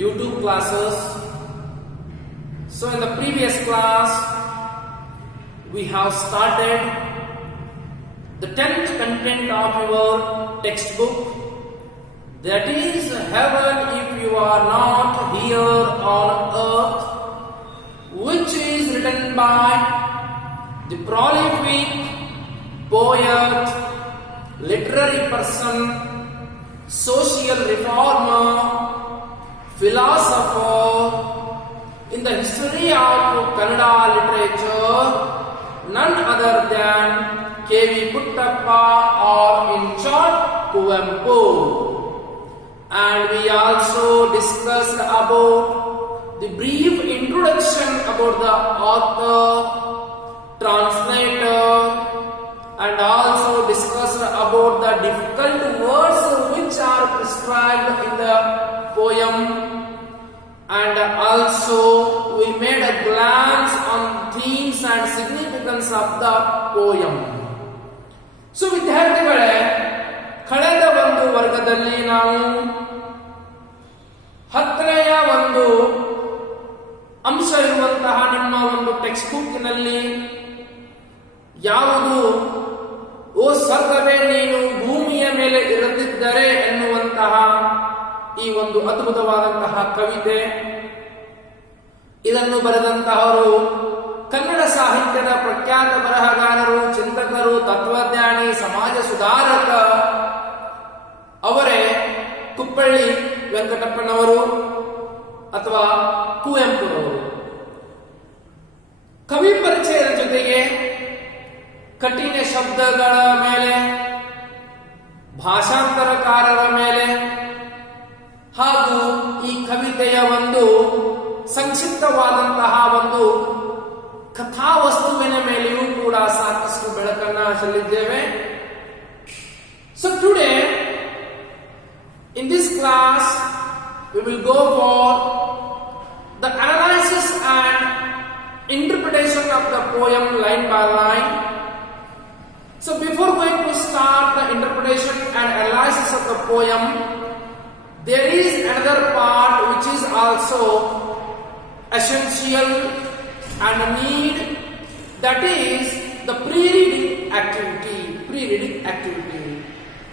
YouTube classes. So in the previous class we have started the 10th content of your textbook, that is heaven if you are not here on earth, which is written by the prolific poet, literary person, social reformer, philosopher in the history of Kannada literature, none other than K.V. Puttappa, or in short Kuvempu. And we also discussed about the brief introduction about the author, translator, and also discussed about the difficult words which are prescribed in the poem. And also we made a glance on themes and significance of the poem. So ವಿದ್ಯಾರ್ಥಿಗಳೇ, ಕಳೆದ ಒಂದು ವರ್ಗದಲ್ಲಿ ನಾವು 10ನೆಯ ಒಂದು ಅಂಶ ಇರುವಂತಹ ನಿಮ್ಮ ಒಂದು ಟೆಕ್ಸ್ಟ್ ಬುಕ್ಕಿನಲ್ಲಿ ಯಾವುದು ಓ ಸ್ವರ್ಗವೇ ನೀನು ಭೂಮಿಯ ಮೇಲೆ ಇರದಿದ್ದರೆ ಎನ್ನುವಂತಹ ಈ ಒಂದು ಅದ್ಭುತವಾದಂತಹ ಕವಿತೆ, ಇದನ್ನು ಬರೆದಂತಹವರು ಕನ್ನಡ ಸಾಹಿತ್ಯದ ಪ್ರಖ್ಯಾತ ಬರಹಗಾರರು, ಚಿಂತಕರು, ತತ್ವಜ್ಞಾನಿ, ಸಮಾಜ ಸುಧಾರಕ ಅವರೇ ಕುಪ್ಪಳ್ಳಿ ವೆಂಕಟಪ್ಪನವರು ಅಥವಾ ಕುವೆಂಪುರವರು. ಕವಿ ಪರಿಚಯದ ಜೊತೆಗೆ ಕಠಿಣ ಶಬ್ದಗಳ ಮೇಲೆ, ಭಾಷಾಂತರಕಾರರ ಮೇಲೆ ಹಾಗೂ ಈ ಕವಿತೆಯ ಒಂದು ಸಂಕ್ಷಿಪ್ತವಾದಂತಹ ಒಂದು ಕಥಾವಸ್ತುವಿನ ಮೇಲೆಯೂ ಕೂಡ ಸಾಕಷ್ಟು ಬೆಳಕನ್ನ ಚೆಲ್ಲಿದ್ದೇವೆ. So today in this class we will go for the analysis and interpretation of the poem line by line. So before going to start the interpretation and analysis of the poem, there is another part which is also essential and a need, that is the pre-reading activity.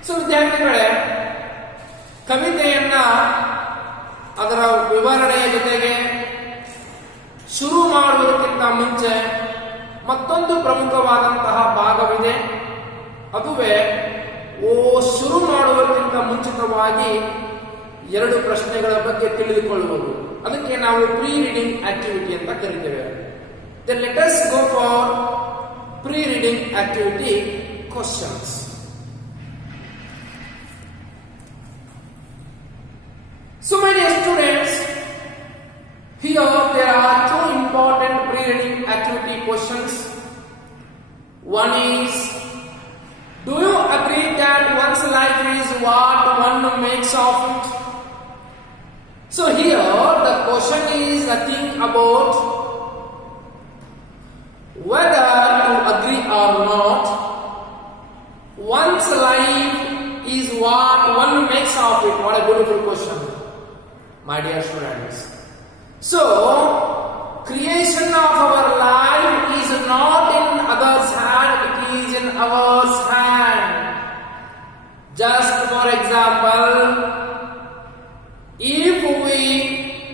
So ವಿದ್ಯಾರ್ಥಿಗಳೇ, ಕವಿತೆಯನ್ನ ಅದರ ವಿವರಣೆಯ ಜೊತೆಗೆ ಶುರು ಮಾಡುವುದಕ್ಕಿಂತ ಮುಂಚೆ ಮತ್ತೊಂದು ಪ್ರಮುಖವಾದಂತಹ ಭಾಗವಿದೆ. ಅದುವೇ ಶುರು ಮಾಡುವುದಕ್ಕಿಂತ ಮುಂಚಿತವಾಗಿ 2 ಪ್ರಶ್ನೆಗಳ ಬಗ್ಗೆ ತಿಳಿದುಕೊಳ್ಳುವುದು. ಅದಕ್ಕೆ ನಾವು ಪ್ರೀ ರೀಡಿಂಗ್ ಆಕ್ಟಿವಿಟಿ ಅಂತ ಕರಿತೇವೆ. Then let us go for pre-reading activity questions. So my dear students, here there are 2 important pre-reading activity questions. One is, do you agree that one's life is what one makes of it? So here the question is nothing about whether you agree or not. One's life is what one makes of it. What a beautiful question, my dear students. So creation of our life is not in others' hand, it is in our hand. Just for example, if we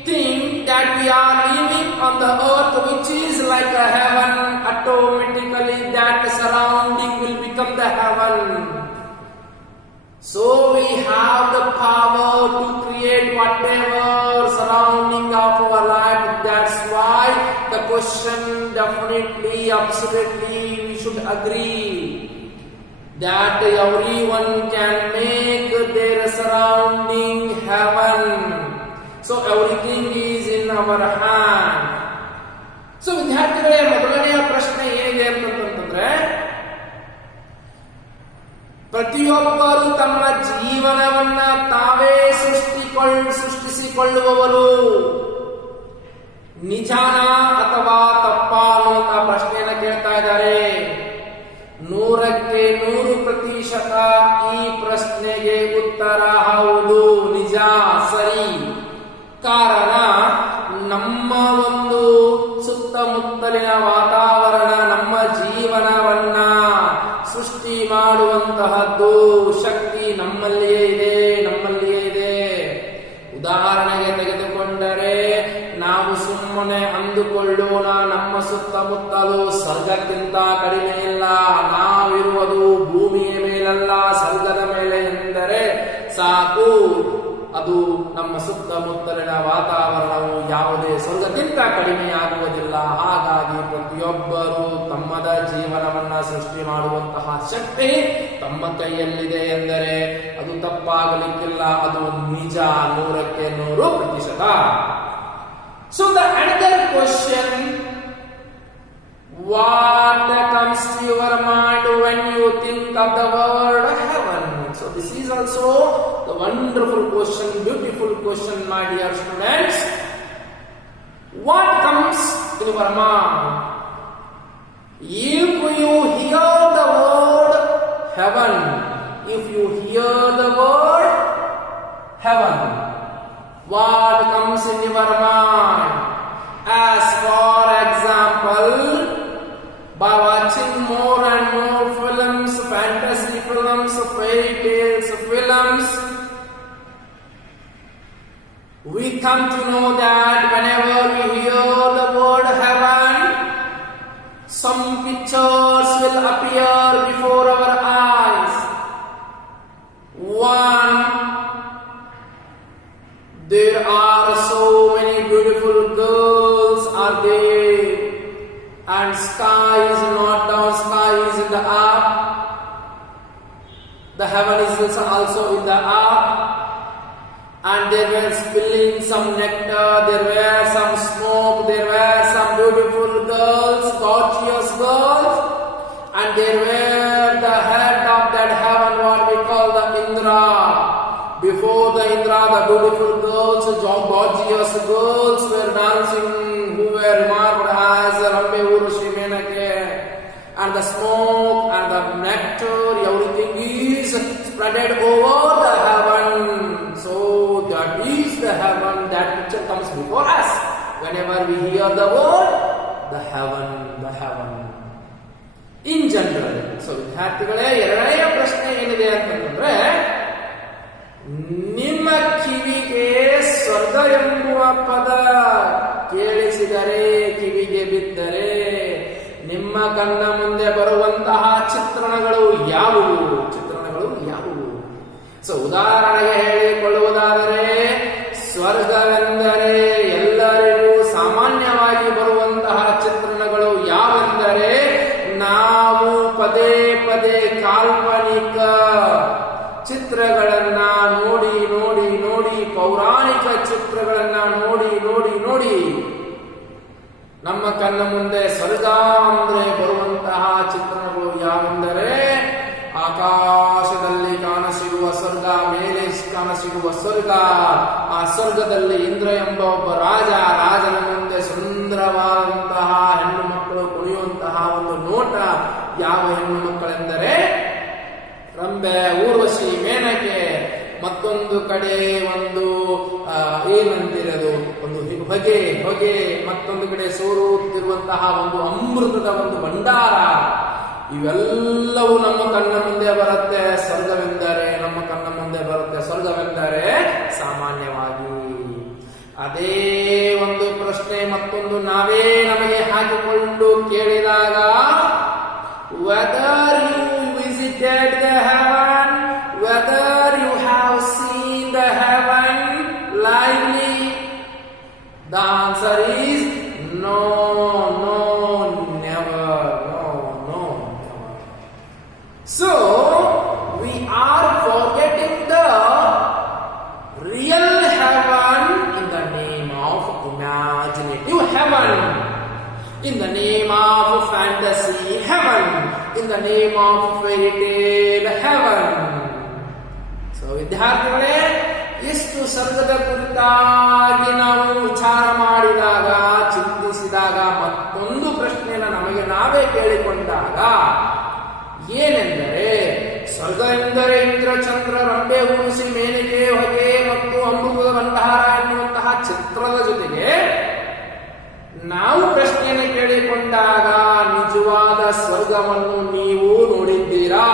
think that we are living on the earth which is like a heaven, automatically that surrounding will become the heaven. So we have the power to create whatever surrounding of our life. That's why the question definitely, absolutely we should agree that everyone can make their surrounding heaven. So everything is in our hand. So ವಿದ್ಯಾರ್ಥಿಗಳೇ, ಮೊದಲನೆಯ ಪ್ರಶ್ನೆ ಏನಿದೆ ಅಂತಂದ್ರೆ, ಪ್ರತಿಯೊಬ್ಬರು ತಮ್ಮ ಜೀವನವನ್ನ ತಾವೇ ಸೃಷ್ಟಿಸಿಕೊಳ್ಳುವವರು. ನಿಜಾನ ಅಥವಾ ತಪ್ಪಾ ಅನ್ನುವಂತ ಪ್ರಶ್ನೆಯನ್ನ ಕೇಳ್ತಾ ಇದ್ದಾರೆ. 100% ಈ ಪ್ರಶ್ನೆಗೆ ಉತ್ತರ ಹೌದು, ನಿಜ, ಸರಿ. ಕಾರಣ ನಮ್ಮ ಒಂದು ಸುತ್ತಮುತ್ತಲಿನ ವಾತಾವರಣ, ನಮ್ಮ ಜೀವನವನ್ನ ಸೃಷ್ಟಿ ಮಾಡುವಂತಹದ್ದು ಶಕ್ತಿ ನಮ್ಮಲ್ಲಿಯೇ ಇದೆ. ಉದಾಹರಣೆಗೆ ತೆಗೆದುಕೊಂಡರೆ ನಾವು ಸುಮ್ಮನೆ ಅಂದುಕೊಳ್ಳೋಣ, ನಮ್ಮ ಸುತ್ತಮುತ್ತಲೂ ಸ್ವರ್ಗಕ್ಕಿಂತ ಕಡಿಮೆ ಇಲ್ಲ, ನಾವಿರುವುದು ಭೂಮಿಯ ಮೇಲಲ್ಲ ಸ್ವರ್ಗದ ಮೇಲೆ ಎಂದರೆ ಸಾಕು. ಅದು ನಮ್ಮ ಸುತ್ತಮುತ್ತಲಿನ ವಾತಾವರಣವು ಯಾವುದೇ ಸ್ವರ್ಗಕ್ಕಿಂತ ಕಡಿಮೆಯಾಗುವುದಿಲ್ಲ. ಹಾಗಾಗಿ ಪ್ರತಿಯೊಬ್ಬರು ತಮ್ಮದ ಜೀವನವನ್ನ ಸೃಷ್ಟಿ ಮಾಡುವಂತಹ ಶಕ್ತಿ ತಮ್ಮ ಕೈಯಲ್ಲಿದೆ ಎಂದರೆ ಅದು ತಪ್ಪಾಗಲಿಕ್ಕಿಲ್ಲ, ಅದು ನಿಜ, 100ಕ್ಕೆ 100%. So the another question, what comes to your mind when you think of the word heaven? So this is also the wonderful question, beautiful question, my dear students. What comes in your mind? If you hear the word heaven, what comes in your mind? As for example, by watching more and more films, fantasy films, fairy tales films, we come to know that whenever we hear the word heaven, some pictures will appear before our eyes. One, there are so many beautiful girls are there, and sky is not down, sky is in the up. The heaven is also in the up, and they were spilling some nectar, there were some smoke, there were some beautiful girls, gorgeous girls, and there were the head of that heaven, what we call the Indra. Before the Indra, the beautiful girls, gorgeous girls were dancing, who were remarked as Rambe, Urvashi, Menake, and the smoke and the nectar, everything is spreaded over the heaven. So that is the heaven, that picture comes before us whenever we hear the word the heaven. In general. So ವಿದ್ಯಾರ್ಥಿಗಳೇ, ಎರಡನೆಯ ಪ್ರಶ್ನೆ ಏನಿದೆ ಅಂತಂದ್ರೆ, ನಿಮ್ಮ ಕಿವಿಗೆ ಸ್ವರ್ಗ ಎಂಬುವ ಪದ ಕೇಳಿಸಿದರೆ, ಕಿವಿಗೆ ಬಿದ್ದರೆ, ನಿಮ್ಮ ಕಣ್ಣ ಮುಂದೆ ಬರುವಂತಹ ಚಿತ್ರಣಗಳು ಯಾವುವು? ಸೊ ಉದಾಹರಣೆಗೆ ಹೇಳಿಕೊಳ್ಳುವುದಾದರೆ, ಸ್ವರ್ಗವೆಂದರೆ ಎಲ್ಲರಿಗೂ ಸಾಮಾನ್ಯವಾಗಿ ಬರುವಂತಹ ಚಿತ್ರಣಗಳು ಯಾವೆಂದರೆ, ನಾವು ಪದೇ ಪದೇ ಕಾಲ್ಪನಿಕ ಚಿತ್ರಗಳನ್ನ ನೋಡಿ ಪೌರಾಣಿಕ ಚಿತ್ರಗಳನ್ನ ನೋಡಿ ನಮ್ಮ ಕಣ್ಣ ಮುಂದೆ ಸ್ವರ್ಗ ಅಂದ್ರೆ ಬರುವಂತಹ ಚಿತ್ರಣಗಳು ಯಾವೆಂದರೆ, ಆಕಾಶದಲ್ಲಿ ಕಾಣಸಿಗುವ ಸ್ವರ್ಗ, ಮೇಲೆ ಕಾಣಸಿಗುವ ಸ್ವರ್ಗ, ಆ ಸ್ವರ್ಗದಲ್ಲಿ ಇಂದ್ರ ಎಂಬ ಒಬ್ಬ ರಾಜನ ಮುಂದೆ ಸುಂದರವಾದಂತಹ ಹೆಣ್ಣು ಮಕ್ಕಳು ಕುಣಿಯುವಂತಹ ಒಂದು ನೋಟ. ಯಾವ ಹೆಣ್ಣು ಮಕ್ಕಳೆಂದರೆ ರಂಬೆ, ಊರ್ವಶಿ, ಮೇನಕೆ. ಮತ್ತೊಂದು ಕಡೆ ಒಂದು ಏನಂತಿರದು, ಒಂದು ಹೊಗೆ, ಮತ್ತೊಂದು ಕಡೆ ಸೋರುತ್ತಿರುವಂತಹ ಒಂದು ಅಮೃತದ ಒಂದು ಭಂಡಾರ. ಇವೆಲ್ಲವೂ ನಮ್ಮ ಕಣ್ಣ ಮುಂದೆ ಬರುತ್ತೆ. ನಮ್ಮ ಕಣ್ಣ ಮುಂದೆ ಬರುತ್ತೆ ಸ್ವರ್ಗವೆಂದರೆ ಸಾಮಾನ್ಯವಾಗಿ. ಅದೇ ಒಂದು ಪ್ರಶ್ನೆ ಮತ್ತೊಂದು ನಾವೇ ನಮಗೆ ಹಾಕಿಕೊಂಡು ಕೇಳಿದಾಗ, whether you visited the heaven, whether you have seen the heaven lively, the answer is no, never. So, we are forgetting the real heaven in the name of imaginative heaven, in the name of fantasy heaven, in the name of fairy tale heaven. So, ವಿದ್ಯಾರ್ಥಿಗಳೇ, ಇಷ್ಟು ಸ್ವರ್ಗದ ಕುರಿತಾಗಿ ನಾವು ವಿಚಾರ ಮಾಡಿದಾಗ, ಚಿಂತಿಸಿದಾಗ, ಮತ್ತೊಂದು ಪ್ರಶ್ನೆಯನ್ನು ನಮಗೆ ನಾವೇ ಕೇಳಿಕೊಂಡಾಗ ಏನೆಂದರೆ, ಸ್ವರ್ಗ ಎಂದರೆ ಇಂದ್ರ, ಚಂದ್ರ, ರಂಬೆ, ಊರ್ವಶಿ, ಮೇನಕೆ, ಹೊಗೆ ಮತ್ತು ಅಮೃತದ ಭಂಡಾರ ಎನ್ನುವಂತಹ ಚಿತ್ರ ಸ್ವರ್ಗದ ಜೊತೆಗೆ ನಾವು ಪ್ರಶ್ನೆಯನ್ನು ಕೇಳಿಕೊಂಡಾಗ ನಿಜವಾದ ಸ್ವರ್ಗವನ್ನು ನೀವು ನೋಡಿದ್ದೀರಾ,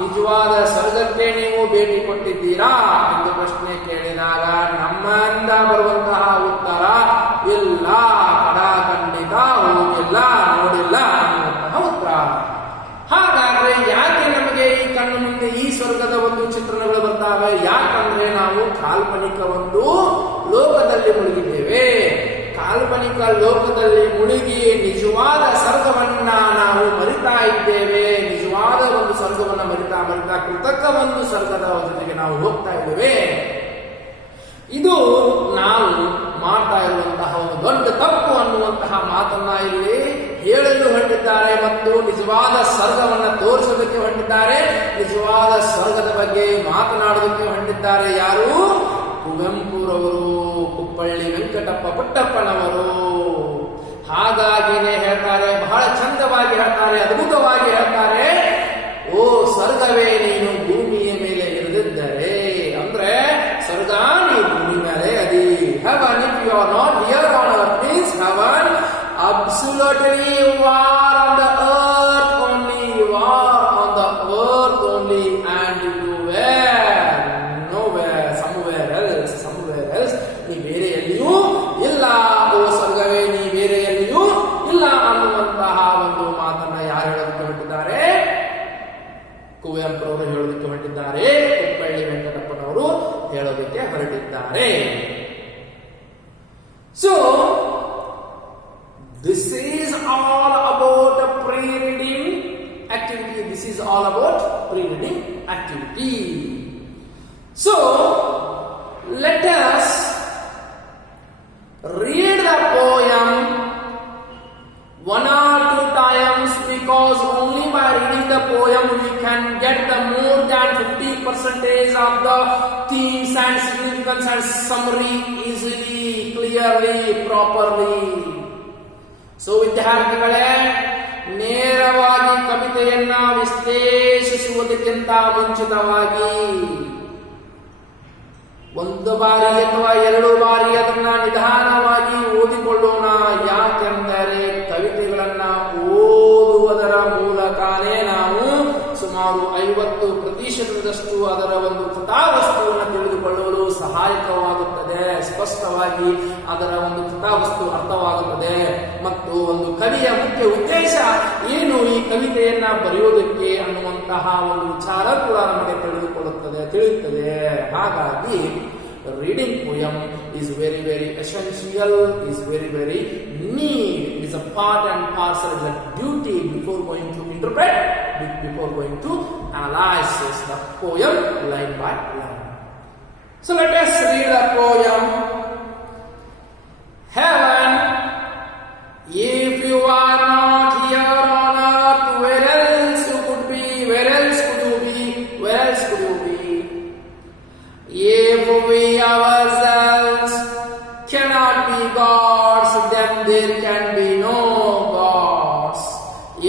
ನಿಜವಾದ ಸ್ವರ್ಗಕ್ಕೆ ನೀವು ಭೇಟಿ ಕೊಟ್ಟಿದ್ದೀರಾ ಎಂದು ಪ್ರಶ್ನೆ ಕೇಳಿದಾಗ ನಮ್ಮಿಂದ ಬರುವಂತಹ ಉತ್ತರ ಇಲ್ಲ, ಖಂಡಿತ ಹೋಗಿಲ್ಲ, ನೋಡಿಲ್ಲ ಅನ್ನುವಂತಹ ಉತ್ತರ. ಹಾಗಾದ್ರೆ ಯಾಕೆ ನಮಗೆ ಈ ಕಣ್ಣು ಮುಂದೆ ಈ ಸ್ವರ್ಗದ ಒಂದು ಚಿತ್ರಣಗಳು ಬರ್ತಾವೆ? ಯಾಕಂದ್ರೆ ನಾವು ಕಾಲ್ಪನಿಕ ಒಂದು ಲೋಕದಲ್ಲಿ ಮುಳುಗಿದ್ದೇವೆ. ಕಾಲ್ಪನಿಕ ಲೋಕದಲ್ಲಿ ಮುಳುಗಿ ನಿಜವಾದ ಸ್ವರ್ಗವನ್ನ ನಾವು ಮರಿತಾ ಇದ್ದೇವೆ. ನಿಜವಾದ ಒಂದು ಸ್ವರ್ಗವನ್ನ ಮರಿತಾ ಕೃತಕ ಒಂದು ಸ್ವರ್ಗದ ಜೊತೆಗೆ ನಾವು ಹೋಗ್ತಾ ಇದ್ದೇವೆ. ಇದು ನಾವು ಮಾಡ್ತಾ ಇರುವಂತಹ ಒಂದು ದೊಡ್ಡ ತಪ್ಪು ಅನ್ನುವಂತಹ ಮಾತನ್ನ ಇಲ್ಲಿ ಹೇಳಲು ಹೊರಟಿದ್ದಾರೆ ಮತ್ತು ನಿಜವಾದ ಸ್ವರ್ಗವನ್ನ ತೋರಿಸೋದಕ್ಕೆ ಹೊರಟಿದ್ದಾರೆ. ನಿಜವಾದ ಸ್ವರ್ಗದ ಬಗ್ಗೆ ಮಾತನಾಡೋದಕ್ಕೆ ಹೊರಟಿದ್ದಾರೆ. ಯಾರು? ಕುವೆಂಪುರವರು, ಕುಪ್ಪಳ್ಳಿ ವೆಂಕಟಪ್ಪ ಪುಟ್ಟಪ್ಪನವರು. ಹಾಗಾಗಿನೇ ಹೇಳ್ತಾರೆ, ಬಹಳ ಚಂದವಾಗಿ ಹೇಳ್ತಾರೆ, ಅದ್ಭುತವಾಗಿ ಹೇಳ್ತಾರೆ, ಓ ಸ್ವರ್ಗವೇ ನೀನು ಭೂಮಿಯ ಮೇಲೆ ಇಳಿದಿದ್ದರೆ, ಅಂದ್ರೆ ಸ್ವರ್ಗ ನೀ ಭೂಮಿ ಮೇಲೆ ಅದಿ. Heaven if you are not here on earth means heaven absolutely you are on the earth only, you are on the earth only and you were nowhere, somewhere else. ನೀ ಬೇರೆ ಎಲ್ಲಿಯೂ ಇಲ್ಲ, ಓ ಸ್ವರ್ಗವೇ ನೀ ಬೇರೆ ಎಲ್ಲಿಯೂ ಇಲ್ಲ ಅನ್ನುವಂತಹ ಒಂದು ಮಾತನ್ನ ಯಾರು ಹೇಳೋದಕ್ಕೆ ಹೊರಟಿದ್ದಾರೆ? ಕುವೆಂಪುರವರು ಹೇಳೋದಕ್ಕೆ ಹೊರಟಿದ್ದಾರೆ, ಕುಪ್ಪಳ್ಳಿ ವೆಂಕಟಪ್ಪನವರು ಹೇಳೋದಕ್ಕೆ ಹೊರಟಿದ್ದಾರೆ. So this is all about a pre-reading activity. This is all about pre-reading activity. So let us read the poem one or two times, because only by reading the poem we can get the more than 50% of the themes and significance and summary easily, clearly, properly. So ವಿದ್ಯಾರ್ಥಿಗಳೇ, ನೇರವಾಗಿ ಕವಿತೆಯನ್ನ ವಿಶ್ಲೇಷಿಸುವುದಕ್ಕಿಂತ ಮುಂಚಿತವಾಗಿ ಒಂದು ಬಾರಿ ಅಥವಾ ಎರಡು ಬಾರಿ ಅದನ್ನ ನಿಧಾನವಾಗಿ ಓದಿಕೊಳ್ಳೋಣ. ಯಾಕೆಂದರೆ ಕವಿತೆಗಳನ್ನ ಓದುವುದರ ಮೂಲಕನೇ ನಾವು ಸುಮಾರು 50% ಅದರ ಒಂದು ಕಥಾವಸ್ತುವನ್ನು ತಿಳಿದುಕೊಳ್ಳಲು ಸಹಾಯಕವಾಗುತ್ತದೆ. ಸ್ಪಷ್ಟವಾಗಿ ಅದರ ಒಂದು ಕಥಾವಸ್ತು ಅರ್ಥವಾಗುತ್ತದೆ ಮತ್ತು ಒಂದು ಕವಿಯ ಮುಖ್ಯ ಉದ್ದೇಶ ಏನು ಈ ಕವಿತೆಯನ್ನ ಬರೆಯುವುದಕ್ಕೆ ಅನ್ನುವಂತಹ ಒಂದು ವಿಚಾರ ಕೂಡ ನಮಗೆ ತಿಳಿಯುತ್ತದೆ. ಹಾಗಾಗಿ reading poem is very essential, is very need. It is a part and parcel, is a duty before going to interpret, before going to analyze the poem line by line. So let us read the poem. Heaven, if you are not here on earth, where else you could be? Where else could you be? Where else could you be? If we ourselves cannot be gods, then there can be no gods.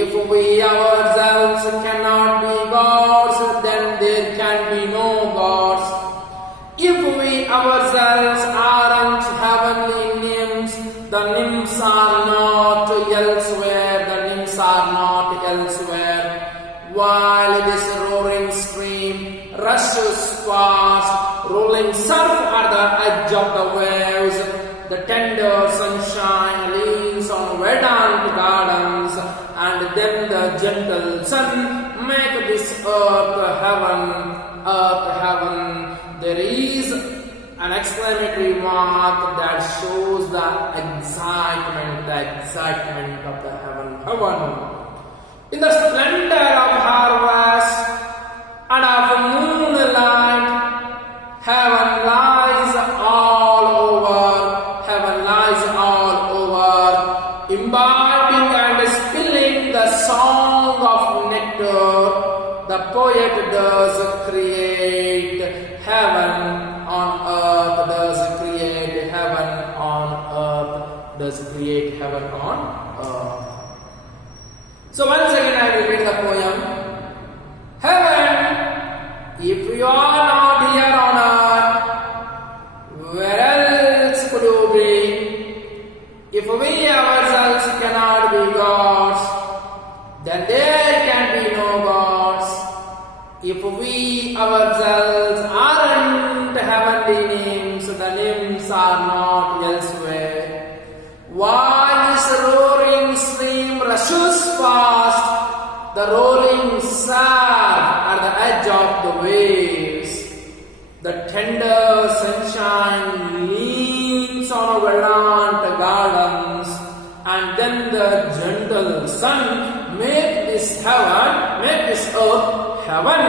If we ourselves cannot be gods, then there can be no gods. If we ourselves aren't heavenly nymphs, the nymphs are not elsewhere, the nymphs are not elsewhere. While this roaring stream rushes past, rolling surf at the edge of the waves, the tender sunshine leans on verdant gardens, and then the gentle sun make this earth heaven. There is an exclamatory mark that shows the excitement of the heaven. In the splendor of harvest and of moonlight, heaven lies all over, imbibing and spilling the song of nectar. The poet does create heaven on earth, So once again I will read the poem. Heaven, if you are not here on earth, where else could you be? we ourselves cannot be gods, then there can be no gods. If we ourselves aren't heavenly names, the names are not elsewhere. While this roaring stream rushes past, the rolling sand at the edge of the waves, the tender sunshine leans on our verdant gardens, and then the gentle sun make this earth heaven.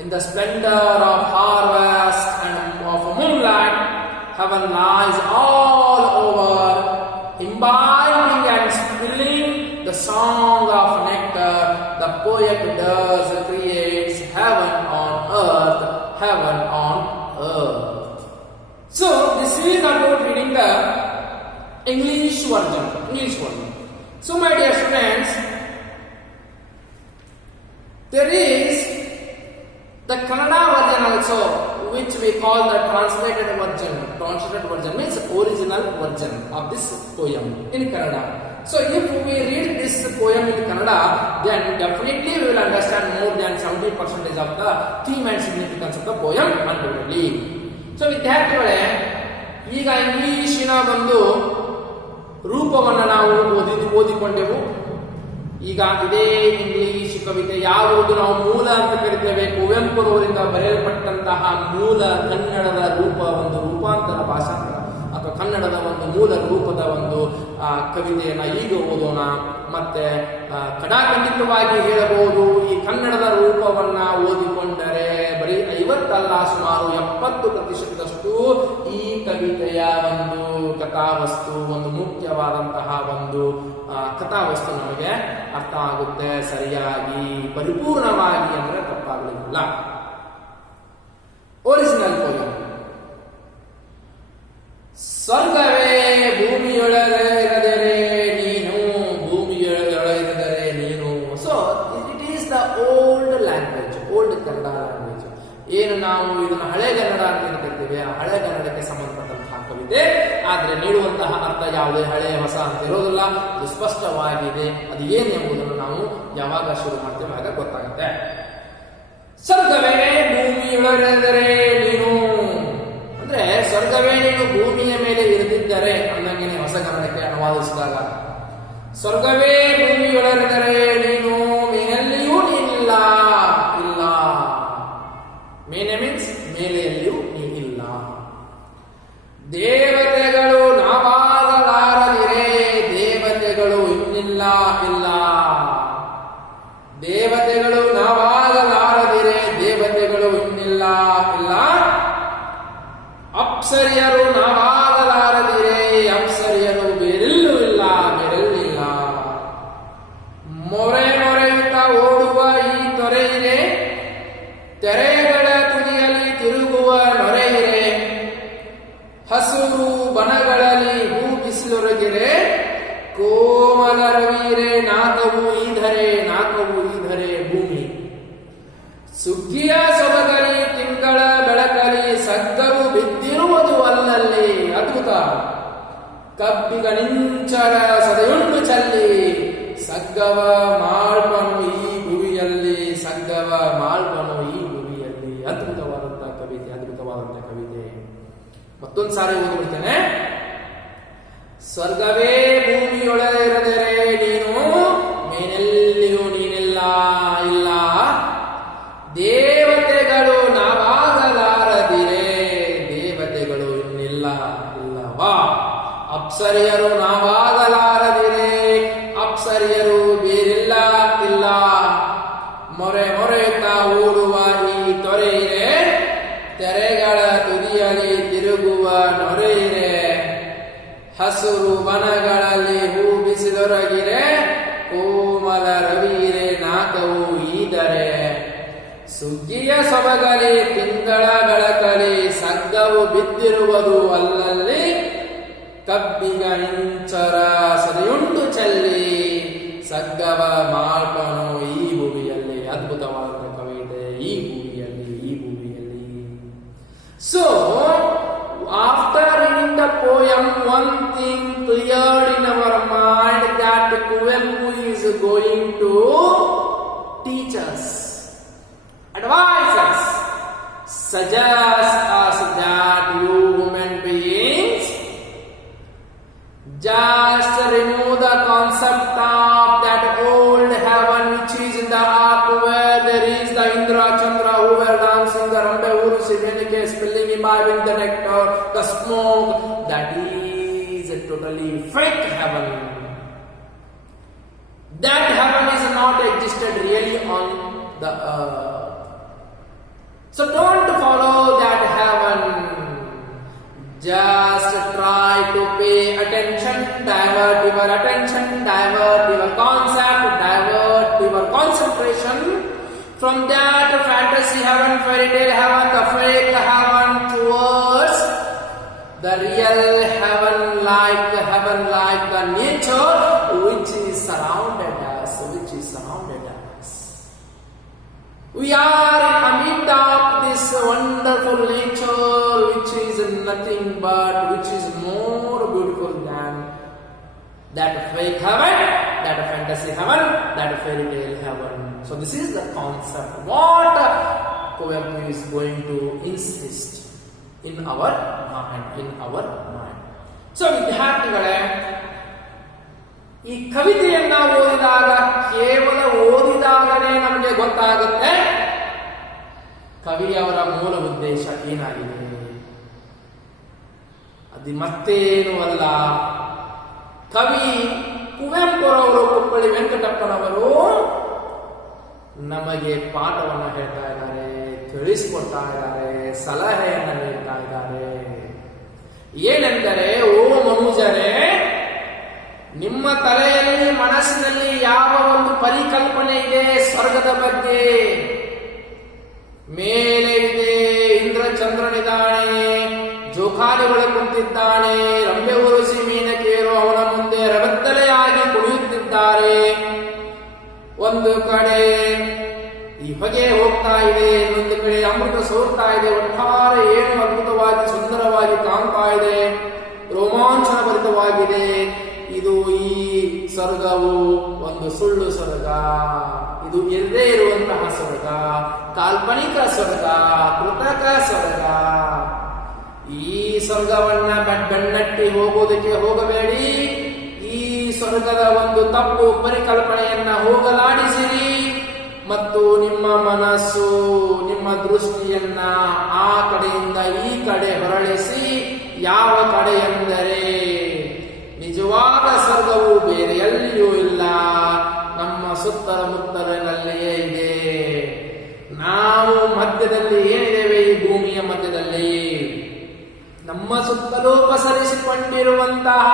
In the splendor of harvest and of moonlight, heaven lies all over, imbibing and spilling the song of nectar. The poet thus creates heaven on earth, heaven on earth. So this is about reading the English version. So my dear students, there is the Kannada version also, which we call the translated version. Translated version means original version of this poem in Kannada. So if we read this poem in Kannada, then definitely we will understand more than 70% of the theme and significance of the poem undoubtedly. So ವಿದ್ಯಾರ್ಥಿಗಳೇ, ಈಗ ಇಂಗ್ಲಿಷಿನ ಒಂದು ರೂಪವನ್ನು ನಾವು ಓದಿಕೊಂಡೆವು. ಈಗ ಇದೇ English ಕವಿತೆ ಯಾವುದು ನಾವು ಮೂಲ ಅಂತ ಕರಿತೇವೆ, ಕುವೆಂಪುರವರಿಂದ ಬರೆಯಲ್ಪಟ್ಟಂತಹ ಮೂಲ ಕನ್ನಡದ ರೂಪ, ಒಂದು ರೂಪಾಂತರ ಭಾಷಾಂತರ ಅಥವಾ ಕನ್ನಡದ ಒಂದು ಮೂಲ ರೂಪದ ಒಂದು ಕವಿತೆಯನ್ನ ಈಗ ಓದೋಣ. ಮತ್ತೆ ಕಡಾಖಂಡಿತವಾಗಿ ಹೇಳಬಹುದು, ಈ ಕನ್ನಡದ ರೂಪವನ್ನ ಓದಿಕೊಂಡರೆ ಬರೀ 50 ಅಲ್ಲ, ಸುಮಾರು 70% ಈ ಕವಿತೆಯ ಒಂದು ಕಥಾವಸ್ತು, ಒಂದು ಮುಖ್ಯವಾದಂತಹ ಒಂದು ಕಥಾವಸ್ತು ನಮಗೆ ಅರ್ಥ ಆಗುತ್ತೆ ಸರಿಯಾಗಿ, ಪರಿಪೂರ್ಣವಾಗಿ ಅಂದ್ರೆ ತಪ್ಪಾಗಲಿಲ್ಲ. Original poem. ಸ್ವರ್ಗವೇ ಭೂಮಿಯೊಳಗಿರದರೆ ನೀನು, ಭೂಮಿಯೊಳಗಿರದರೆ ನೀನು. So it is the old language, old Kannada language. ಏನು ನಾವು ಇದನ್ನು ಹಳೆಗನ್ನಡ ಅಂತ ಕರಿತೀವಿ, ಆ ಹಳೆಗನ್ನಡಕ್ಕೆ ಸಂಬಂಧಪಟ್ಟಂತಹ ಕವಿತೆ. ಆದ್ರೆ ನೀಡುವಂತಹ ಅರ್ಥ ಯಾವುದೇ ಹಳೆ ಹೊಸ ಅಂತ ಇರೋದಿಲ್ಲ, ಅದು ಸ್ಪಷ್ಟವಾಗಿದೆ. ಅದು ಏನು ಎಂಬುದನ್ನು ನಾವು ಯಾವಾಗ ಶುರು ಮಾಡ್ತೇವೆ ಆಗ ಗೊತ್ತಾಗುತ್ತೆ. ಸ್ವರ್ಗವೇ ಭೂಮಿಯೊಳಗಿರದರೆ ನೀನು ಅಂದ್ರೆ ಸ್ವರ್ಗವೇ ನೀನು ಭೂಮಿಯ ಮೇಲೆ ಇರದಿದ್ದರೆ ಅನ್ನಂಗೆ ಹೊಸ ಕನ್ನಡಕ್ಕೆ ಅನುವಾದಿಸಿದಾಗ, ಸ್ವರ್ಗವೇ ಭೂಮಿಯೊಳಗಿರದರೆ ನೀನು, ಮೇಲೆಲ್ಲಿಯೂ ನೀನಿಲ್ಲ. ಇಲ್ಲ, ಮೇನೆ ಮೀನ್ಸ್ ಮೇಲೆಯಲ್ಲಿಯೂ ನೀನಿಲ್ಲ. ದೇವತೆಗಳು ನಾವಾಗಲಾರದಿರೇ, ದೇವತೆಗಳು ಇನ್ನಿಲ್ಲ, ಇಲ್ಲ. ದೇವತೆಗಳು ನಾವಾಗಲಾರದಿರೇ, ದೇವತೆಗಳು ಇನ್ನಿಲ್ಲ, ಇಲ್ಲ. ಅಪ್ಸರಿಯರು ನಾವಾಗಲಾರದಿರೇ, ಅಪ್ಸರಿಯರು ಬೇರೆಲ್ಲೂ ಇಲ್ಲ, ಬೇರೆಲ್ಲಿಲ್ಲ. ಮೊರೆ ಮೊರೆಯುತ್ತ ಓಡುವ ಈ ತೊರೆಯಿರೆ, ತೆರೆಗಳ ತುದಿಯಲ್ಲಿ ತಿರುಗುವ ನೊರೆಯಿರೆ, ಹಸುರು ಬನಗಳಲ್ಲಿ ಹೂ ಬಿಸಿಲೊರಗಿರೆ, ಕೋಮಲ ರವಿರೆ ನಾಕವು ಈಧರೆ, ನಾಕವು ಈಧರೆ ಭೂಮಿ. ಸುಗ್ಗಿಯ ಸೊಬಗಲಿ ತಿಂಗಳ ಬೆಳಕಲಿ, ಸಗ್ಗವು ಬಿದ್ದಿರುವುದು ಅಲ್ಲಲ್ಲಿ. ಅದ್ಭುತ. ಕಬ್ಬಿಗ ನಿಂಚರ ಸದೆಯುಂಡು ಚಲ್ಲಿ, ಸಗ್ಗವ ಮಾಳ್ಪನು ಈ ಭುವಿಯಲ್ಲಿ, ಸಗ್ಗವ ಮಾಳ್ಪನು ಈ ಭುವಿಯಲ್ಲಿ. ಅದ್ಭುತವಾದಂತಹ ಕವಿತೆ, ಅದ್ಭುತವಾದಂತಹ ಕವಿತೆ. ಮತ್ತೊಂದು ಸಾರಿ ಓದ್ಬಿಡ್ತೇನೆ. ಸ್ವರ್ಗವೇ ಭೂಮಿಯೊಳಗಿರದರೆ ನೀನು, ಮೇನೆಲ್ಲಿಯೂ ನೀನಿಲ್ಲ, ಇಲ್ಲ. ದೇವತೆಗಳು ನಾವಾಗಲಾರದಿರೇ, ದೇವತೆಗಳು ಇನ್ನಿಲ್ಲ, ಇಲ್ಲವಾ. ಅಪ್ಸರಿಯರು ನಾವಾಗಲಾರದಿರೇ, ಅಪ್ಸರಿಯರು ಬೇರಿಲ್ಲ, ಇಲ್ಲ. ಮೊರೆ ಮೊರೆಯುತ್ತ ಓಡುವ ಈ ತೊರೆಯಿರೆ, ತೆರೆಗಳ ತುದಿಯಲ್ಲಿ ತಿರುಗುವ ನೊರೆಯಿರೆ, ಹಸುರು ಬನಗಳಲ್ಲಿ ಹೂ ಬಿಸಿಲೊರಗಿರೆ, ಕೋಮಲ ರವಿಯಿರೆ ನಾಕವು ಈದರೆ, ಸುಗ್ಗಿಯ ಸೊಬಗಲಿ ತಿಂಗಳ ಬೆಳಕಲಿ, ಸಗ್ಗವು ಬಿದ್ದಿರುವುದು ಅಲ್ಲಲ್ಲಿ. ಕಬ್ಬಿಗ ಇಂಚರ ಸದೆಯುಂಟು ಚಲ್ಲಿ, ಸಗ್ಗವ ಮಾಳ್ಪನು ಈ ಭೂಮಿಯಲ್ಲಿ. ಅದ್ಭುತವಾದ ಕವಿತೆ. ಈ ಭೂಮಿಯಲ್ಲಿ, ಈ ಭೂಮಿಯಲ್ಲಿ. So after reading the poem, one thing cleared in our mind that Kuvempu is going to teach us, advise us, suggest us that you human beings just remove the concept of that old heaven which is in the ark where there is the Indra Chandra who were dancing, the Rambe Urusi Venike spilling, imbibing the nectar, the smoke. That is a totally fake heaven. That heaven is not existed really on the earth. So don't follow that heaven. Just try to pay attention, divert your attention, divert your concept, divert your concentration from that fantasy heaven, fairy tale heaven, the fake heaven towards the real heaven like the nature which is surrounded us, We are amid of this wonderful nature which is nothing but, which is more beautiful than that fake heaven, that fantasy heaven, that fairy tale heaven. So this is the concept what Kuvempu is going to insist in our mind. So ವಿದ್ಯಾರ್ಥಿಗಳೇ, ಈ ಕವಿತೆಯನ್ನ ಓದಿದಾಗ ಕೇವಲ ಓದಿದಾಗಲೇ ನಮಗೆ ಗೊತ್ತಾಗುತ್ತೆ ಕವಿಯವರ ಮೂಲ ಉದ್ದೇಶ ಏನಾಗಿದೆ. ಅದು ಮತ್ತೇನು ಅಲ್ಲ, ಕವಿ ಕುವೆಂಪುರವರು, ಕುಪ್ಪಳ್ಳಿ ವೆಂಕಟಪ್ಪನವರು ನಮಗೆ ಪಾಠವನ್ನು ಹೇಳ್ತಾ ಇದ್ದಾರೆ, ತಿಳಿಸ್ಕೊಡ್ತಾ ಇದ್ದಾರೆ, ಸಲಹೆಯನ್ನು ನೀಡ್ತಾ ಇದ್ದಾರೆ. ಏನೆಂದರೆ, ಓ ಮನುಜರೇ, ನಿಮ್ಮ ತಲೆಯಲ್ಲಿ ಮನಸ್ಸಿನಲ್ಲಿ ಯಾವ ಒಂದು ಪರಿಕಲ್ಪನೆ ಇದೆ ಸ್ವರ್ಗದ ಬಗ್ಗೆ, ಮೇಲೆ ಇದೆ ಇಂದ್ರ ಚಂದ್ರನಿದ್ದಾನೆ, ಜೋಕಾಲಿಗಳು ಕುಂತಿದ್ದಾನೆ, ರಂಬೆ ಉರುಸಿ ಮೀನಕೇರು ಅವನ ಮುಂದೆ ರಬತ್ತಲೆಯಾಗಿ ಕುಣಿಯುತ್ತಿದ್ದಾರೆ, ಒಂದು ಕಡೆ ಈ ಹೊಗೆ ಹೋಗ್ತಾ ಇದೆ, ಇನ್ನೊಂದು ಕಡೆ ಅಮೃತ ಸೋರ್ತಾ ಇದೆ, ಒಟ್ಟಾರೆ ಏನು ಅದ್ಭುತವಾಗಿ ಸುಂದರವಾಗಿ ಕಾಣ್ತಾ ಇದೆ, ರೋಮಾಂಚನ ಭರಿತವಾಗಿದೆ. ಇದು ಈ ಸ್ವರ್ಗವು ಒಂದು ಸುಳ್ಳು ಸ್ವರ್ಗ, ಇದು ಇರದೇ ಇರುವಂತಹ ಸ್ವರ್ಗ, ಕಾಲ್ಪನಿಕ ಸ್ವರ್ಗ, ಕೃತಕ ಸ್ವರ್ಗ. ಈ ಸ್ವರ್ಗವನ್ನ ಬೆನ್ನಟ್ಟಿ ಹೋಗೋದಕ್ಕೆ ಹೋಗಬೇಡಿ. ಈ ಸ್ವರ್ಗದ ಒಂದು ತಪ್ಪು ಪರಿಕಲ್ಪನೆಯನ್ನ ಹೋಗಲಾಡಿಸಿರಿ ಮತ್ತು ನಿಮ್ಮ ಮನಸ್ಸು, ನಿಮ್ಮ ದೃಷ್ಟಿಯನ್ನ ಆ ಕಡೆಯಿಂದ ಈ ಕಡೆ ಹೊರಳಿಸಿ. ಯಾವ ಕಡೆ ಎಂದರೆ, ನಿಜವಾದ ಸ್ವರ್ಗವು ಬೇರೆ ಎಲ್ಲಿಯೂ ಇಲ್ಲ, ನಮ್ಮ ಮುತ್ತಲಿನಲ್ಲಿಯೇ ಇದೆ. ನಾವು ಮಧ್ಯದಲ್ಲಿ ಏನಿದ್ದೇವೆ, ಈ ಭೂಮಿಯ ಮಧ್ಯದಲ್ಲಿ ನಮ್ಮ ಸುತ್ತಲೂ ಪಸರಿಸಿಕೊಂಡಿರುವಂತಹ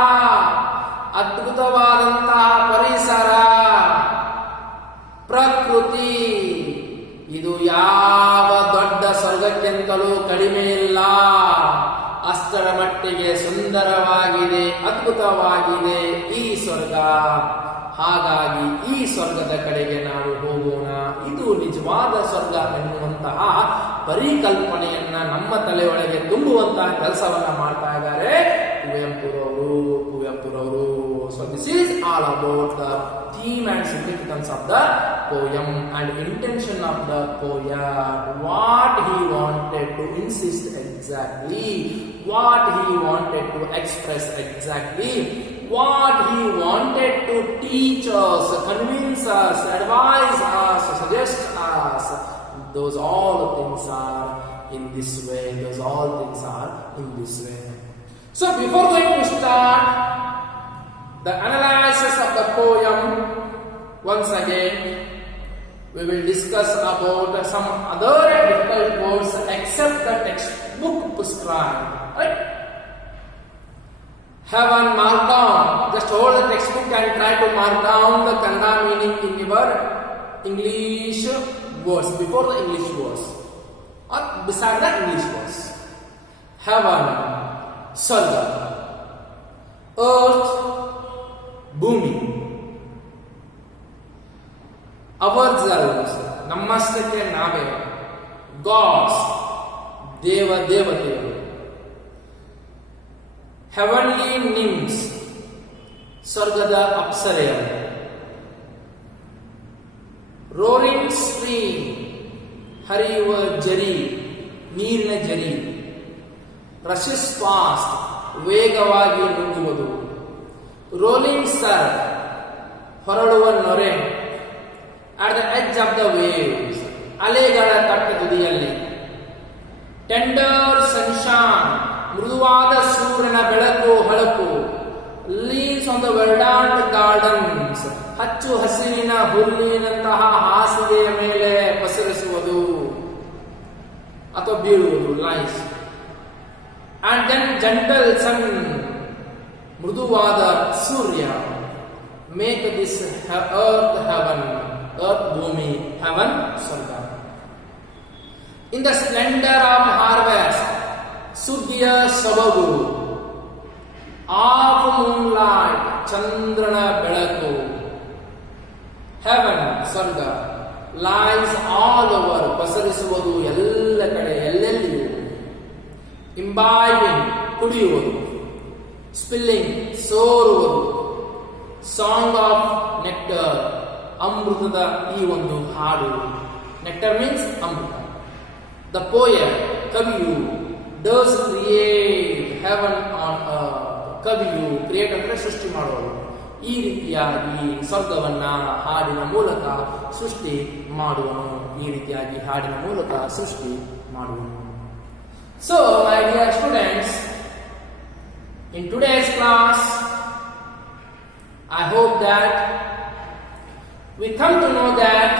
ಅದ್ಭುತವಾದಂತಹ ಪರಿಸರ, ಪ್ರಕೃತಿ, ಇದು ಯಾವ ದೊಡ್ಡ ಸ್ವರ್ಗಕ್ಕಿಂತಲೂ ಕಡಿಮೆ ಇಲ್ಲ. ಅಷ್ಟರ ಮಟ್ಟಿಗೆ ಸುಂದರವಾಗಿದೆ, ಅದ್ಭುತವಾಗಿದೆ ಈ ಸ್ವರ್ಗ. ಹಾಗಾಗಿ ಈ ಸ್ವರ್ಗದ ಕಡೆಗೆ ನಾವು ಹೋಗೋಣ. ಇದು ನಿಜವಾದ ಸ್ವರ್ಗ ಎನ್ನುವಂತಹ ಪರಿಕಲ್ಪನೆಯನ್ನ ನಮ್ಮ ತಲೆಯೊಳಗೆ ತುಂಬುವಂತಹ ಕೆಲಸವನ್ನ ಮಾಡ್ತಾ ಇದ್ದಾರೆ ಕುವೆಂಪುರವರು. So this is all about the theme and significance of the poem and intention of the poet. What he wanted to insist exactly, what he wanted to express exactly, what he wanted to teach us, convince us, advise us, suggest us. Those all things are in this way. Those all things are in this way. So before going to start the analysis of the poem, once again we will discuss about some other difficult words except the textbook prescribed. Right? Have one mark down. Just hold the textbook and try to mark down the Kannada meaning in your English words, before the English words or beside the English words. Heaven, Sarga, earth, ಭೂಮಿ, ourselves, ನಮ್ಮಷ್ಟಕ್ಕೆ ನಾವೇ, God's, ದೇವತೆಗಳು, heavenly nymphs, ಸ್ವರ್ಗದ ಅಪ್ಸರೆಯರು. Roaring stream, ಹರಿಯುವ ಜರಿ, ನೀರಿನ ಜರಿ. Rushes fast, ವೇಗವಾಗಿ ನುಗ್ಗುವುದು. Rolling surf, ಹೊರಡುವ ನೊರೆ. At the edge of the waves, ಅಲೆಗಳ ತಟ್ಟ ತುದಿಯಲ್ಲಿ. ಟೆಂಡರ್ ಸನ್ಶೈನ್, ಮೃದುವಾದ ಸೂರ್ಯನ ಬೆಳಕು ಹೊಳಪು. Leaves on the verdant gardens, ಹಚ್ಚು ಹಸಿರಿನ ಹುಲ್ಲಿನಂತಹ ಹಾಸಿಗೆಯ ಮೇಲೆ ಪಸರಿಸುವುದು ಅಥವಾ ಬೀಳುವುದು. Lies. And then gentle sun, ಮೃದುವಾದ ಸೂರ್ಯ. Make this earth heaven, earth ಭೂಮಿ, ಹೆವನ್ ಸ್ವರ್ಗ. In the splendour of harvest, ಸುಗ್ಗಿಯ ಸೊಬಗು. ಆಫ್ ಮೂನ್ಲೈಟ್, ಚಂದ್ರನ ಬೆಳಕು. ಹೆವನ್ ಸ್ವರ್ಗ. ಲೈಸ್ ಆಲ್ ಓವರ್, ಪಸರಿಸುವುದು ಎಲ್ಲ ಕಡೆ, ಎಲ್ಲೆಲ್ಲಿಯೂ. ಇಂಬೈಬಿಂಗ್, ಕುಡಿಯುವುದು. ಸ್ಪಿಲ್ಲಿಂಗ್, ಸೋರುವುದು. ಸಾಂಗ್ ಆಫ್ ನೆಕ್ಟರ್, ಅಮೃತದ ಈ ಒಂದು ಹಾಡು. ನೆಕ್ಟರ್ ಮೀನ್ಸ್ ಅಮೃತ. ದ ಪೋಯಟ್, ಕವಿಯು. Does create heaven on earth, ಕವಿಯು. ಕ್ರಿಯೇಟ್ ಅಂದ್ರೆ ಸೃಷ್ಟಿ ಮಾಡುವುದು. ಈ ರೀತಿಯಾಗಿ ಸ್ವರ್ಗವನ್ನ ಹಾಡಿನ ಮೂಲಕ ಸೃಷ್ಟಿ ಮಾಡುವನು. ಈ ರೀತಿಯಾಗಿ ಹಾಡಿನ ಮೂಲಕ ಸೃಷ್ಟಿ ಮಾಡುವನು. So, my dear students, in today's class, I hope that we come to know that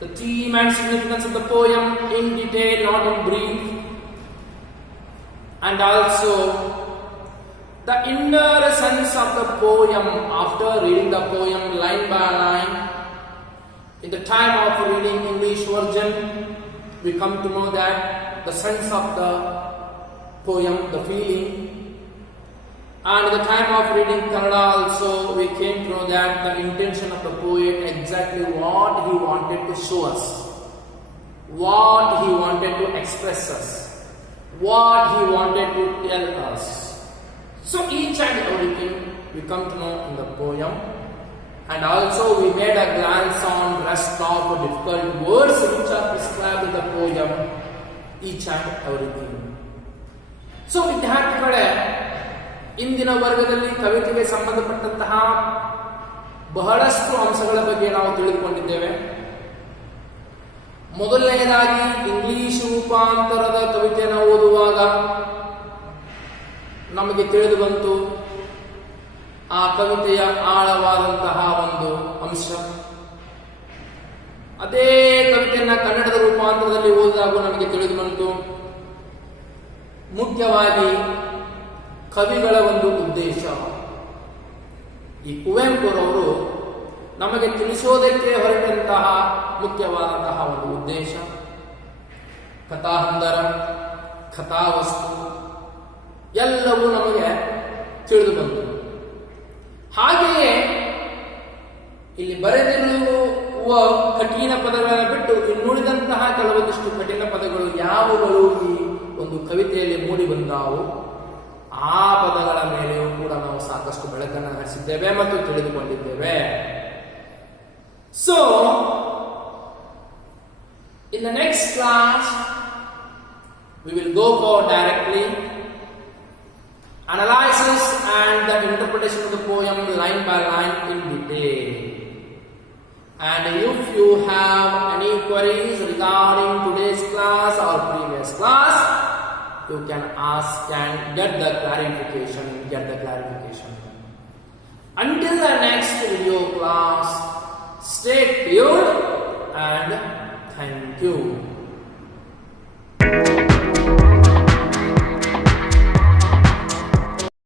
the theme and significance of the poem in detail, not in brief, and also the inner sense of the poem after reading the poem line by line. In the time of reading English version, we come to know that the sense of the poem, the feeling. And at the time of reading Kannada also, we came to know that the intention of the poet, exactly what he wanted to show us, what he wanted to express us, what he wanted to tell us. So each and everything we come to know in the poem. And also we made a glance on rest of the difficult words which are prescribed in the poem, each and everything. So ವಿದ್ಯಾರ್ಥಿಗಳೇ, ಇಂದಿನ ವರ್ಗದಲ್ಲಿ ಕವಿತೆಗೆ ಸಂಬಂಧಪಟ್ಟಂತಹ ಬಹಳಷ್ಟು ಅಂಶಗಳ ಬಗ್ಗೆ ನಾವು ತಿಳಿದುಕೊಂಡಿದ್ದೇವೆ. ಮೊದಲನೆಯದಾಗಿ ಇಂಗ್ಲಿಷ್ ರೂಪಾಂತರದ ಕವಿತೆಯನ್ನು ಓದುವಾಗ ನಮಗೆ ತಿಳಿದು ಬಂತು ಆ ಕವಿತೆಯ ಆಳವಾದಂತಹ ಒಂದು ಅಂಶ. ಅದೇ ಕವಿತೆಯನ್ನ ಕನ್ನಡದ ರೂಪಾಂತರದಲ್ಲಿ ಓದಿದಾಗ ನಮಗೆ ತಿಳಿದು ಬಂತು ಮುಖ್ಯವಾಗಿ ಕವಿಗಳ ಒಂದು ಉದ್ದೇಶ. ಈ ಕುವೆಂಪುರವರು ನಮಗೆ ತಿಳಿಸೋದಕ್ಕೆ ಹೊರಟಂತಹ ಮುಖ್ಯವಾದಂತಹ ಒಂದು ಉದ್ದೇಶ, ಕಥಾಹಂದರ, ಕಥಾವಸ್ತು ಎಲ್ಲವೂ ನಮಗೆ ತಿಳಿದು ಬಂತು. ಹಾಗೆಯೇ ಇಲ್ಲಿ ಬರೆದಿರುವ ಕಠಿಣ ಪದಗಳನ್ನು ಬಿಟ್ಟು ಇನ್ನುಳಿದಂತಹ ಕೆಲವೊಂದಿಷ್ಟು ಕಠಿಣ ಪದಗಳು ಯಾವುಗಳು ಈ ಒಂದು ಕವಿತೆಯಲ್ಲಿ ಮೂಡಿ ಬಂದಾವು, ಆ ಪದಗಳ ಮೇಲೆಯೂ ಕೂಡ ನಾವು ಸಾಕಷ್ಟು ಬೆಳಕನ್ನು ಹರಿಸಿದ್ದೇವೆ ಮತ್ತು ತಿಳಿದುಕೊಂಡಿದ್ದೇವೆ. So in the next class we will go for directly analysis and the interpretation of the poem line by line in detail. And if you have any queries regarding today's class or previous class, you can ask and get the clarification. Until the next video class, stay tuned and thank you.